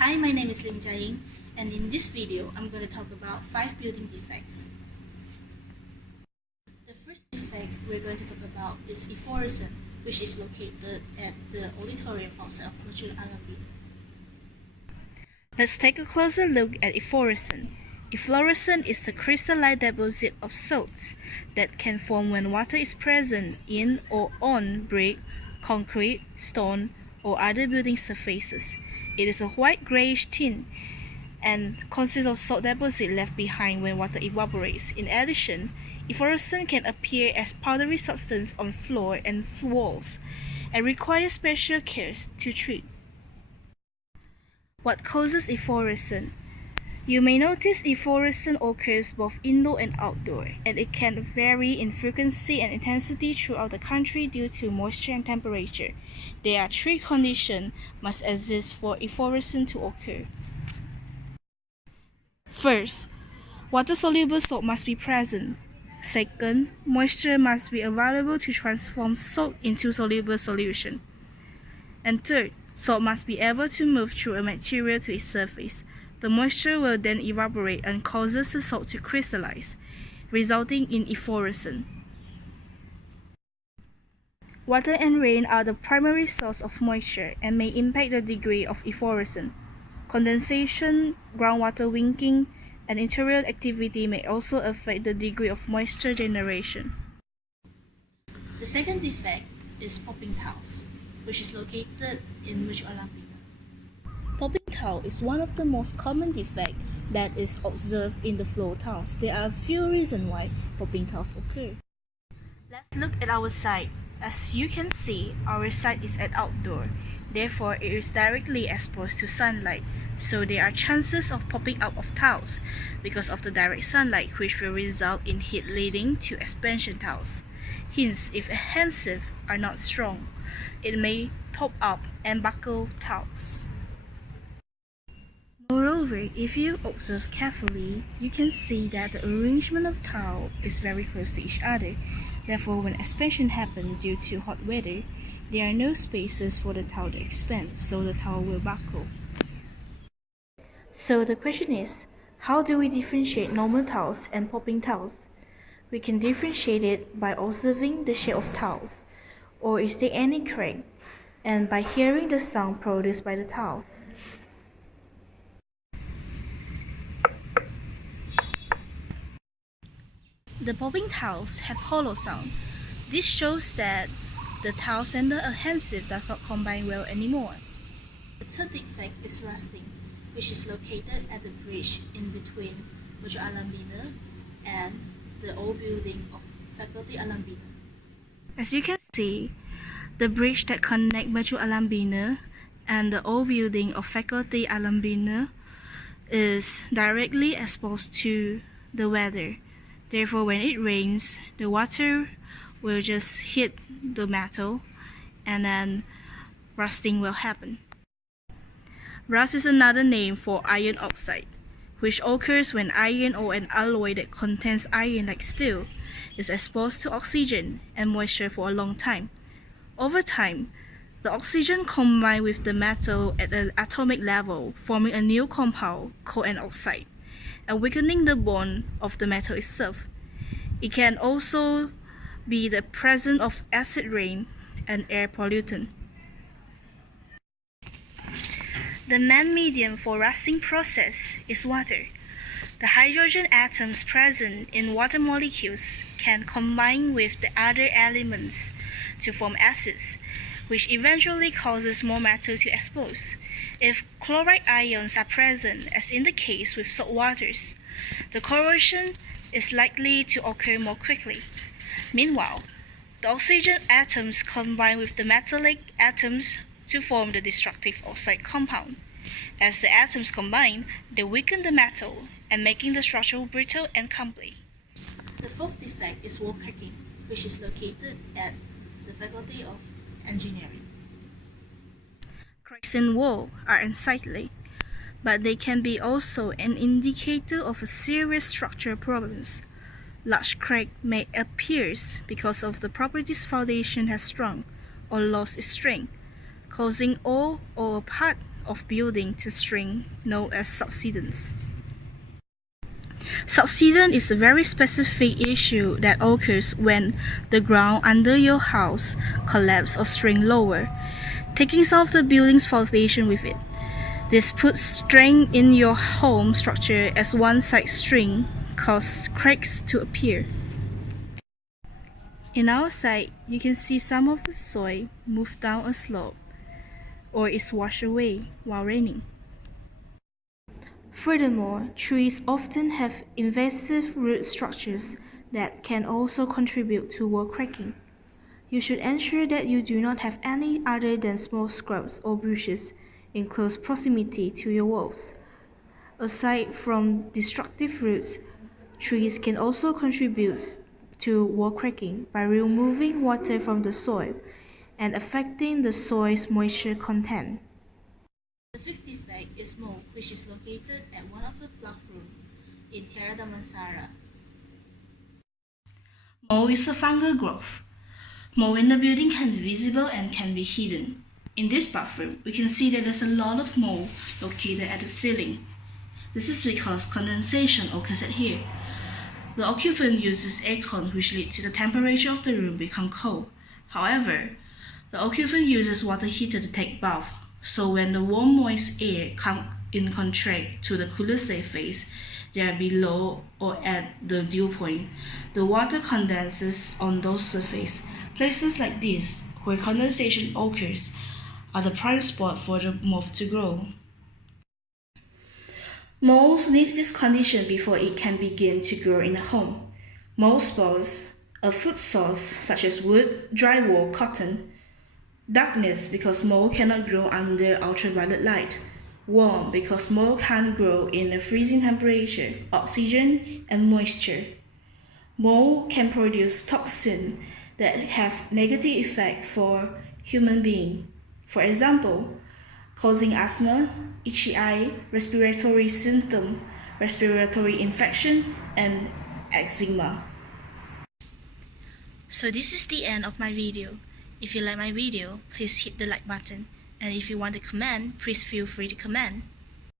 Hi, my name is Lim Jiaying, and in this video, I'm going to talk about 5 building defects. The first defect we're going to talk about is efflorescence, which is located at the auditorium outside of Module Alabina. Let's take a closer look at efflorescence. Efflorescence is the crystalline deposit of salts that can form when water is present in or on brick, concrete, stone, or other building surfaces. It is a white grayish tint and consists of salt deposit left behind when water evaporates. In addition, efflorescence can appear as powdery substance on floor and walls and requires special care to treat. What causes efflorescence? You may notice efflorescence occurs both indoor and outdoor, and it can vary in frequency and intensity throughout the country due to moisture and temperature. There are 3 conditions must exist for efflorescence to occur. First, water-soluble salt must be present. Second, moisture must be available to transform salt into soluble solution. And third, salt must be able to move through a material to its surface. The moisture will then evaporate and causes the salt to crystallize, resulting in efflorescence. Water and rain are the primary source of moisture and may impact the degree of efflorescence. Condensation, groundwater winking, and interior activity may also affect the degree of moisture generation. The second defect is popping tiles, which is located in Module Alabina. Popping tile is one of the most common defects that is observed in the floor tiles. There are a few reasons why popping tiles occur. Let's look at our site. As you can see, our site is at outdoor. Therefore, it is directly exposed to sunlight, so there are chances of popping out of tiles because of the direct sunlight, which will result in heat leading to expansion tiles. Hence, if adhesives are not strong, it may pop up and buckle tiles. Moreover, if you observe carefully, you can see that the arrangement of tiles is very close to each other. Therefore, when expansion happens due to hot weather, there are no spaces for the tile to expand, so the tile will buckle. So the question is, how do we differentiate normal tiles and popping tiles? We can differentiate it by observing the shape of tiles, or is there any crack, and by hearing the sound produced by the tiles. The popping tiles have hollow sound. This shows that the tiles and the adhesive does not combine well anymore. The third defect is rusting, which is located at the bridge in between Module Alabina and the old building of Faculty Alabina. As you can see, the bridge that connects Module Alabina and the old building of Faculty Alabina is directly exposed to the weather. Therefore, when it rains, the water will just hit the metal and then rusting will happen. Rust is another name for iron oxide, which occurs when iron or an alloy that contains iron like steel is exposed to oxygen and moisture for a long time. Over time, the oxygen combines with the metal at an atomic level, forming a new compound called an oxide, and weakening the bond of the metal itself. It can also be the presence of acid rain and air pollutant. The main medium for rusting process is water. The hydrogen atoms present in water molecules can combine with the other elements to form acids, which eventually causes more metal to expose. If chloride ions are present, as in the case with salt waters, the corrosion is likely to occur more quickly. Meanwhile, the oxygen atoms combine with the metallic atoms to form the destructive oxide compound. As the atoms combine, they weaken the metal and making the structure brittle and crumbly. The fourth defect is wall cracking, which is located at the Faculty of Engineering. Cracks in wall are unsightly, but they can be also an indicator of a serious structural problems. Large crack may appear because of the properties foundation has strong or lost its strength, causing all or a part of building to string known as subsidence. Subsidence is a very specific issue that occurs when the ground under your house collapses or shrinks lower, taking some of the building's foundation with it. This puts strain in your home structure as one side string causes cracks to appear. In our site, you can see some of the soil move down a slope or is washed away while raining. Furthermore, trees often have invasive root structures that can also contribute to wall cracking. You should ensure that you do not have any other than small shrubs or bushes in close proximity to your walls. Aside from destructive roots, trees can also contribute to wall cracking by removing water from the soil and affecting the soil's moisture content. The fifth defect is mould, which is located at one of the fluff rooms in Tierra da Mansara. Mould is a fungal growth. Mould in the building can be visible and can be hidden. In this bathroom, we can see that there's a lot of mould located at the ceiling. This is because condensation occurs at here. The occupant uses aircon, which leads to the temperature of the room become cold. However, the occupant uses water heater to take bath, so when the warm moist air comes in contact to the cooler surface, there below or at the dew point, the water condenses on those surfaces. Places like this, where condensation occurs, are the prime spot for the mold to grow. Mold needs this condition before it can begin to grow in a home. Mold spores, a food source such as wood, drywall, cotton. Darkness because mold cannot grow under ultraviolet light. Warm because mold can't grow in a freezing temperature, oxygen, and moisture. Mold can produce toxins that have negative effect for human beings. For example, causing asthma, itchy eye, respiratory symptom, respiratory infection, and eczema. So this is the end of my video. If you like my video, please hit the like button. And if you want to comment, please feel free to comment.